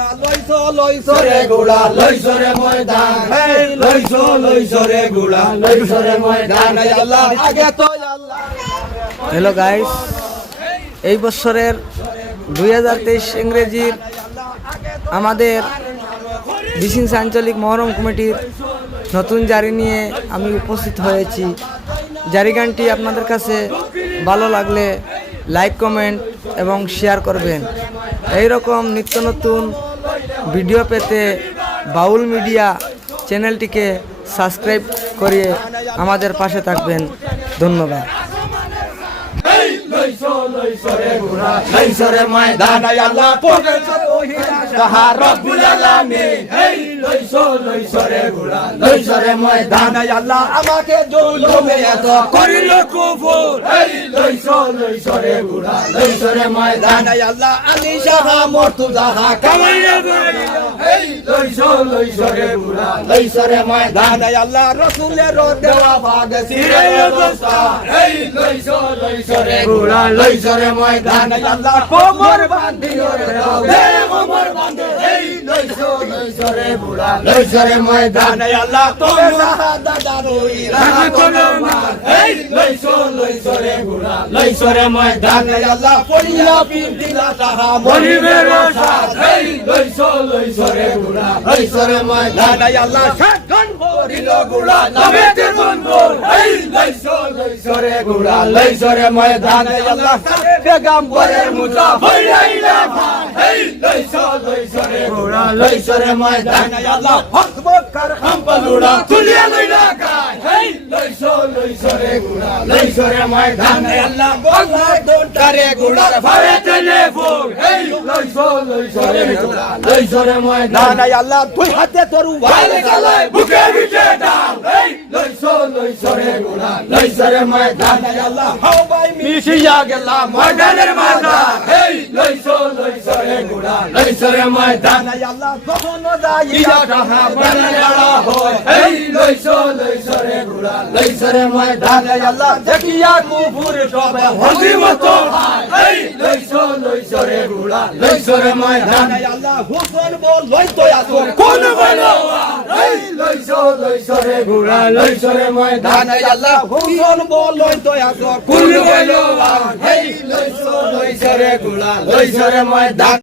আল্লাহ লইছো রে গুড়া লইছো রে ময়দান লইছো রে গুড়া লইছো রে ময়দান আল্লাহ আগে তো আল্লাহ। হ্যালো গাইস, এই বছরের 2023 ইংরেজির আমাদের বিশিংস আঞ্চলিক মহরম কমিটির নতুন জারি নিয়ে আমি উপস্থিত হয়েছি। জারি গানটি আপনাদের কাছে ভালো লাগলে লাইক, কমেন্ট এবং শেয়ার করবেন। এই রকম নিত্য নতুন ভিডিও পেতে বাউল মিডিয়া চ্যানেলটিকে সাবস্ক্রাইব করে আমাদের পাশে থাকবেন। ধন্যবাদ। লইছো রে গুড়া লইছো রে ময়দান আল্লাহ রব্বুল আলামিন লইছো রে গুড়া লইছো রে ময়দান আল্লাহ আমাকে জুলুমে এত করিল কুফর লইছো রে গুড়া লইছো রে ময়দান আল্লাহ আলী শাহ মুর্তজা কামাইয়া লইছো রে গুড়া লইছো রে ময়দান আল্লাহ রাসূলের দেওয়া ভাগ সিরে দোস্তা লইছো রে গুড়া লইছো রে ময়দান আল্লাহ কোমর বাঁধিও রে কোমর বাঁধে লইছো রে গুড়া লইছো রে ময়দান আল্লাহ তোরে শাহাদা দারুই রাখলো মার লইছো রে গুড়া লইছো রে ময়দান আল্লাহ পড়িয়া পীর দিলা সাহা মরিবে রসাদ লইছো রে গুড়া লইছো রে ময়দান আল্লাহ সাতগণ পড়িল গুড়া নবেতে বন্ধু লইছো রে গুড়া লইছো রে ময়দান আল্লাহ পেগাম্বরের মুজা হইলা ভাই লইছো রে গুড়া লইছো রে ময়দান আল্লাহ হক বকর খাম্পালুড়া তুলিয়া লইলা গায় লইছো রে গুড়া লইছো রে ময়দান আল্লাহ বগলা দোটারে গুড়ার ভাবে চলে ফুল লইছো রে গুড়া লইছো রে ময়দান আল্লাহ দুই হাতে তরু ওয়াল গালায় বুকে বিটে দাও লইছো রে গুড়া লইছো রে ময়দান আল্লাহ হাও ভাই মিশিয়া গেলা ময়দানের মাঝা লইছো রে গুড়া লইছো রে ময়দান আল্লাহ কখনো যাইয়া তাহা বানালা হয় লইছো রে গুড়া লইছো রে ময়দান আল্লাহ দেখিয়া কুফুর সবে হজিমত হয় লইছো রে গুড়া লইছো রে ময়দান আল্লাহ হুসন বল লইতো আসো কোন বলো লইছো রে গুড়া লইছো রে ময়দান আল্লাহ হুসন বল লইতো আসো কোন বলো লইছো রে গুড়া লইছো রে ময়দান।